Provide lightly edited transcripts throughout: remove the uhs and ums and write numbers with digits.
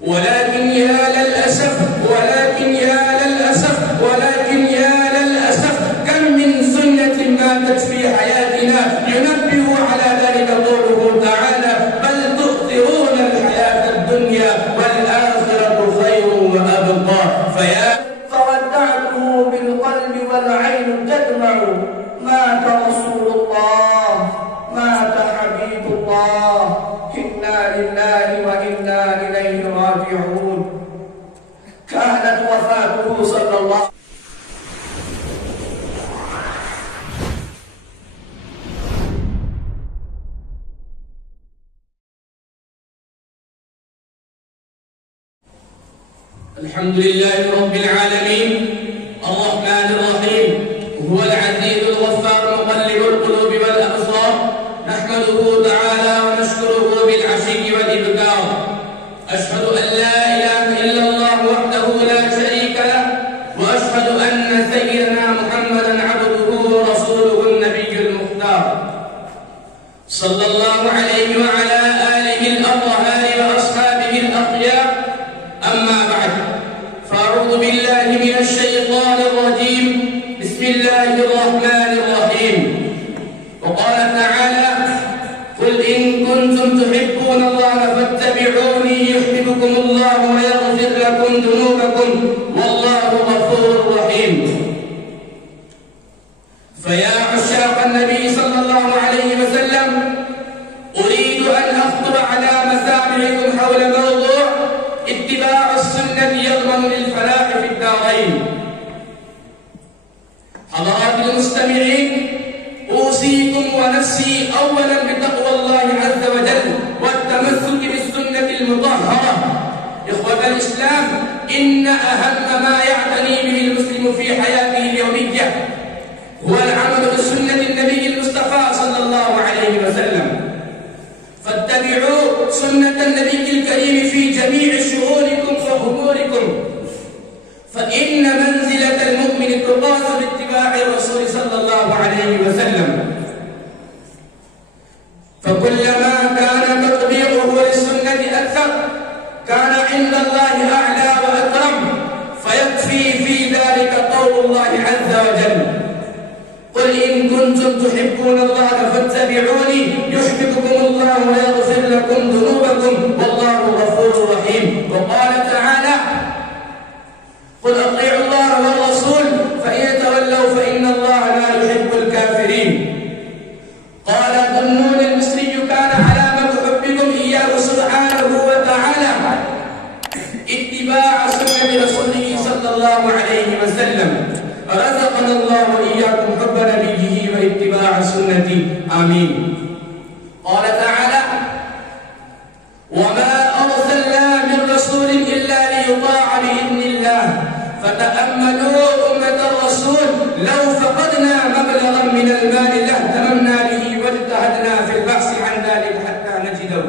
ولكن يا للأسف كم من سنة ماتت في حياتنا ينبه على ذلك قوله تعالى: بل تؤثرون الحياة الدنيا والآخرة خير وأبقى. فودعته بالقلب والعين تدمع، مات رسول الله، مات حبيب الله، إنا لله وإنا إليه راجعون. كانت وفاته صلى الله عليه وسلم. الحمد لله رب العالمين الرحمن الرحيم، هو العزيز الغفار مقلب القلوب والأبصار، نحمده تعالى ونشكره بالعشي والإبكار. أشهد أن لا إله إلا الله وحده لا شريك له، وأشهد أن سيدنا محمدا عبده ورسوله النبي المختار، صلى الله عليه وعلى آله الأطهار وأصحابه الأخيار. أما بعد، فأعوذ بالله من الشيطان الرجيم. بسم الله الرحمن الرحيم. وقال تعالى: قل إن كنتم تحبون الله فاتبعوني يحببكم الله ويغفر لكم ذنوبكم والله غفور رحيم. فيا عشاق النبي صلى الله عليه وسلم، أريد أن أخطب على مسامعكم حول موضوع اتباع السنة يضمن للفلاح في الدارين. حضرات المستمعين، أوصيكم ونفسي أولا بتقوى الله عز وجل والتمسك بالسنة المطهرة. إخوة الإسلام، إن أهم ما يعتني به المسلم في حياته اليومية هو العمل بسنة النبي المصطفى صلى الله عليه وسلم. فاتبعوا سنة النبي الكريم في جميع شؤونكم وأموركم، فإن منزلة المؤمن تقاس باتباع الرسول صلى الله عليه وسلم. فكلما كان تطبيقه للسنة أكثر كان عند الله أعلى وأكرم، فيكفي في ذلك قول الله عز وجل: قل إن كنتم تحبون الله فاتبعوني يحببكم الله ويغفر لكم ذنوبكم والله غفور رحيم. وقال تعالى: قل أطيعوا الله والرسول فإن تولوا فإن الله لا يحب الكافرين. قال ذو النون المصري: كان علامة حبكم إياه سبحانه وتعالى اتباع سنة رسوله صلى الله عليه وسلم. رزقنا الله وإياكم حب نبيه واتباع سنته، آمين. قال تعالى: وما أرسلنا من رسول إلا ليطاع بإذن الله. فتأملوا أمة الرسول، لو فقدنا مبلغا من المال لاهتممنا به واجتهدنا في البحث عن ذلك حتى نجده.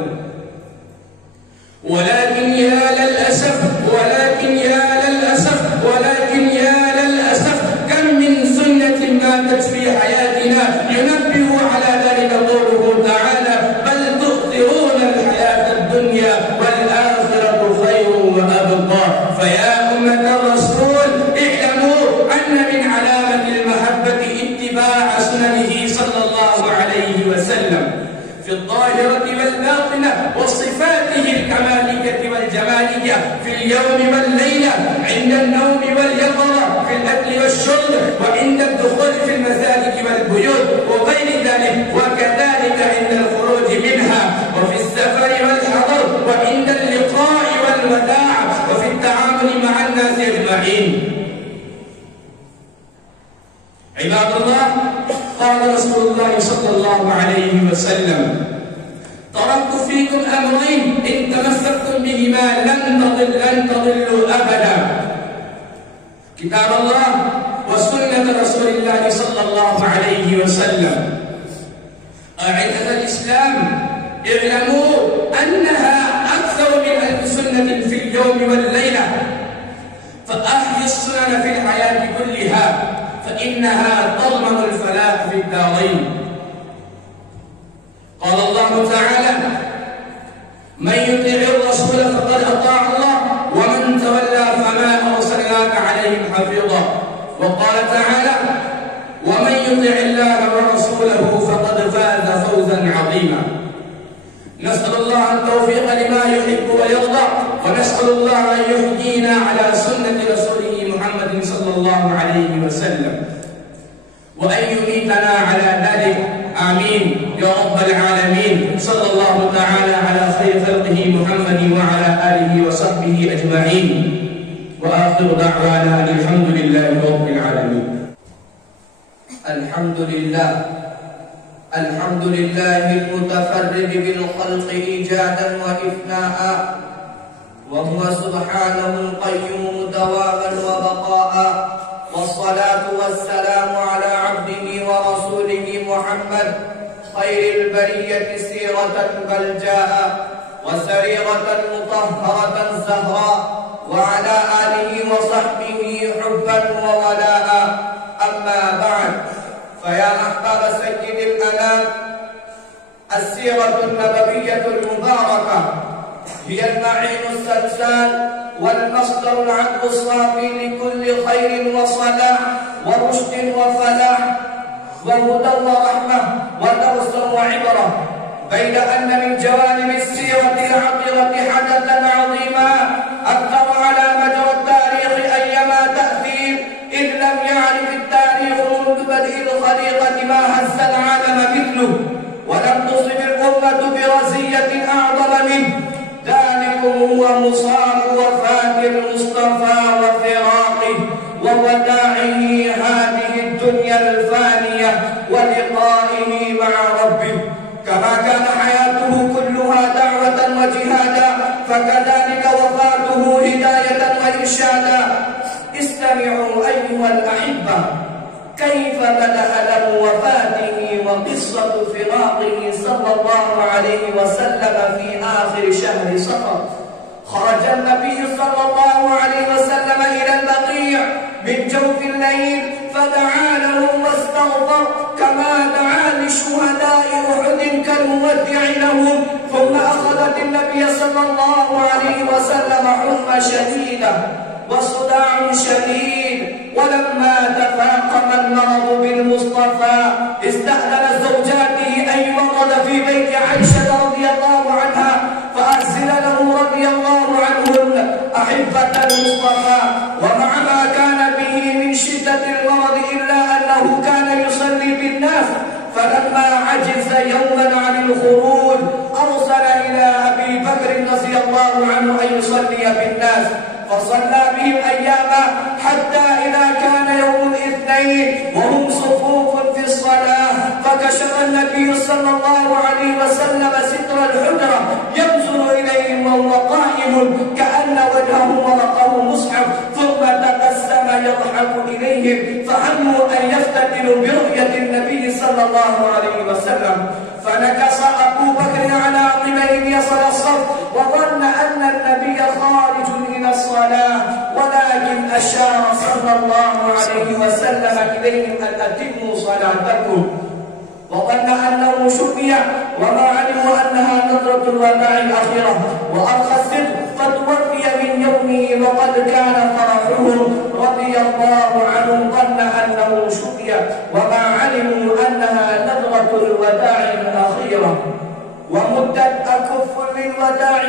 ولكن يا للأسف كم من سنة ماتت في حياتنا ينبه على ذلك قوله تعالى: بل تؤثرون الحياة الدنيا والآخرة خير وأبقى. فيا أمة الرسول، اعلموا أن من علامة المحبة اتباع سننه صلى الله عليه وسلم في الظاهرة والباطنة وصفاته الكمالية والجمالية، في اليوم والليلة، عند النوم واليقظة، في الأكل والشرب، وعند الدخول في المساجد والبيوت وغير ذلك، وكذلك عند الخروج منها، وفي السفر والحضر، وعند اللقاء والوداع، وفي التعامل مع الناس أجمعين. عباد الله، قال رسول الله صلى الله عليه وسلم: تركت فيكم أمرين إن تمسكتم بهما لن تضلوا أبدا: كتاب الله وسنة رسول الله صلى الله عليه وسلم. أعزة الإسلام، اعلموا أنها أكثر من 1000 سنة في اليوم والليلة، فأحيوا السنن في الحياة كلها، فإنها تضمن الفلاح في الدارين. قال الله تعالى: من يطع الرسول فقد أطاع الله ما يحب ويرضى، ونسأل الله أن يهدينا على سنة رسوله محمد صلى الله عليه وسلم، وأن يميتنا على ذلك، آمين يا رب العالمين. صلى الله تعالى على خير خلقه محمد وعلى آله وصحبه أجمعين، وآخر دعوانا أن الحمد لله رب العالمين. الحمد لله المتفرد بالخلق إيجادا وإفناء، وهو سبحانه القيوم دواما وبقاء، والصلاة والسلام على عبده ورسوله محمد خير البرية سيرة بل جاء، وسريرة مطهرة زهراء، وعلى آله وصحبه حبا وولاء. أما بعد، فيا أحباب سيد الأنام، السيرة النبوية المباركة هي المعين السلسال والمصدر العذب الصافي لكل خير وصلاح ورشد وفلاح، وهدى ورحمة ودرس وعبرة. بين أن من جوانب السيرة العطرة حدثا عظيما أثر على مجرى التاريخ أيما تأثير، إذ لم يعرف التاريخ منذ بدء الخليقة ما هز العالم مثله، ولم تصب الأمة برزية أعظم منه. ذلكم هو مصاب وفاة المصطفى وفراقه ووداعه هذه الدنيا الفانية ولقائه مع ربه. كما كان حياته كلها دعوة وجهادا، فكذلك وفاته هداية وإرشادا. استمعوا أيها الأحبة كيف بدأ له وفاته وقصة فراقه صلى الله عليه وسلم في آخر شهر صفر. خرج النبي صلى الله عليه وسلم إلى البقيع من جوف الليل، فدعا لهم واستغفر كما دعا لشهداء أحد كالمودع لهم. ثم أخذت النبي صلى الله عليه وسلم حمى شديدة وصداع شديد، ولما تفاقم المرض بالمصطفى استأذن زوجاته أن يمرض في بيت عائشة رضي الله عنها، فأرسل له رضي الله عنهن أحبة المصطفى، ومع ما كان به من شدة المرض إلا أنه كان يصلي بالناس. فلما عجز يوما عن الخروج أرسل إلى أبي بكر رضي الله عنه أن يصلي بالناس، فصلى بهم أياما حتى إذا كان يوم الاثنين وهم صفوف في الصلاة، فكشف النبي صلى الله عليه وسلم ستر الحجرة ينظر إليهم وهو قائم كأن وجهه ورقه مصحف، ثم تبسم يضحك إليهم، فهموا أن يفتتنوا برؤية النبي صلى الله عليه وسلم. فنكص أبو بكر على عقبيه يصل الصف، وظن أن النبي خارج إلى الصلاة، ولكن أشار صلى الله عليه وسلم إليهم أن أتموا صلاتكم، وظن أنه شفي، وما علموا أنها نظرة الوداع الأخيرة وأرخى الصدق، فتوفي من يومه وقد كان فرحهم رضي الله عنهم، ظن أنه شفي، وما علموا أنها نظرة الوداع الأخيرة. ومدت أكف للوداع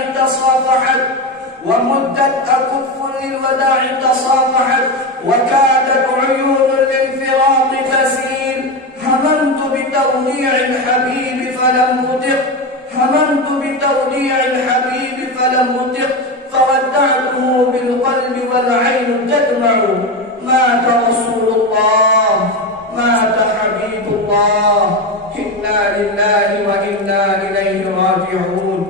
تصافحت، وكادت عيون للفراق تسيل. هممت بتوديع الحبيب فلم أطق، فودعته بالقلب والعين تدمع. مات رسول الله، مات حبيب الله، إنا لله وإنا إليه راجعون.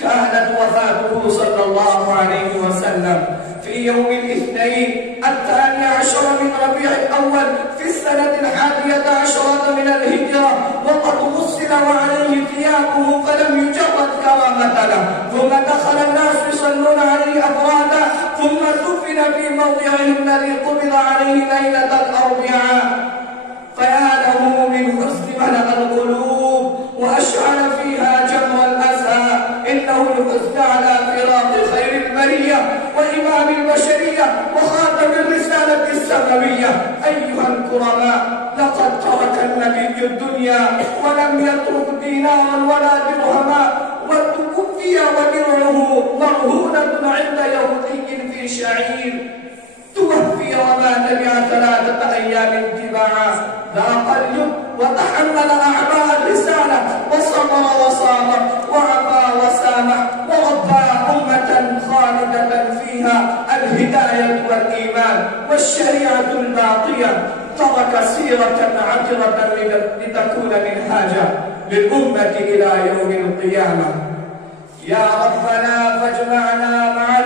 كانت وفاته صلى الله عليه وسلم في يوم الاثنين 12 من ربيع الأول في السنة 11 من الهجرة، وقد غسل وعليه ثيابه فلم يجرد كرامة له، ثم دخل الناس يصلون عليه أفرادا، ثم دفن في موضعه الذي قبض عليه ليلة الأربعاء. فيا له من حزن ملأ القلوب وأشعل فيها جمر الأسى. إنه الحزن على فراق خير البرية وإمام البشرية وخاتم الرسالة السماوية. أيها الكرماء، لقد ترك النبي الدنيا ولم يترك دينارا ولا درهما وتوفي ودرعه مرهونة عند يهودي في شعير، توفي ومات بها 3 أيام تباعا، ذاق اليوم وتحمل أعباء الرسالة وصبر وصابر وعفا وسامح وربى أمة خالدة فيها الهداية والإيمان والشريعة الباقية، ترك سيرة عطرة لتكون منهاجا للأمة إلى يوم القيامة. يا ربنا فاجمعنا معا،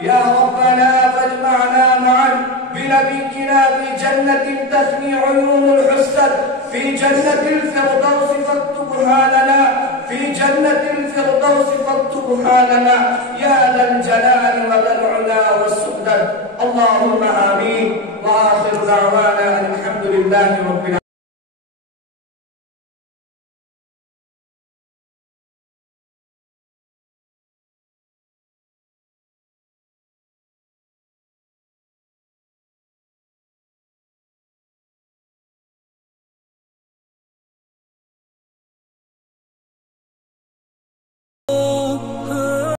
يا ربنا فاجمعنا معا بنبينا في جنة تثني عيون الحسد، في جنة الفردوس فاكتبها لنا، في جنة الفردوس فاكتبها لنا يا ذا الجلال وذا العلا والسؤدد. اللهم آمين. وآخر دعوانا الحمد لله رب العالمين.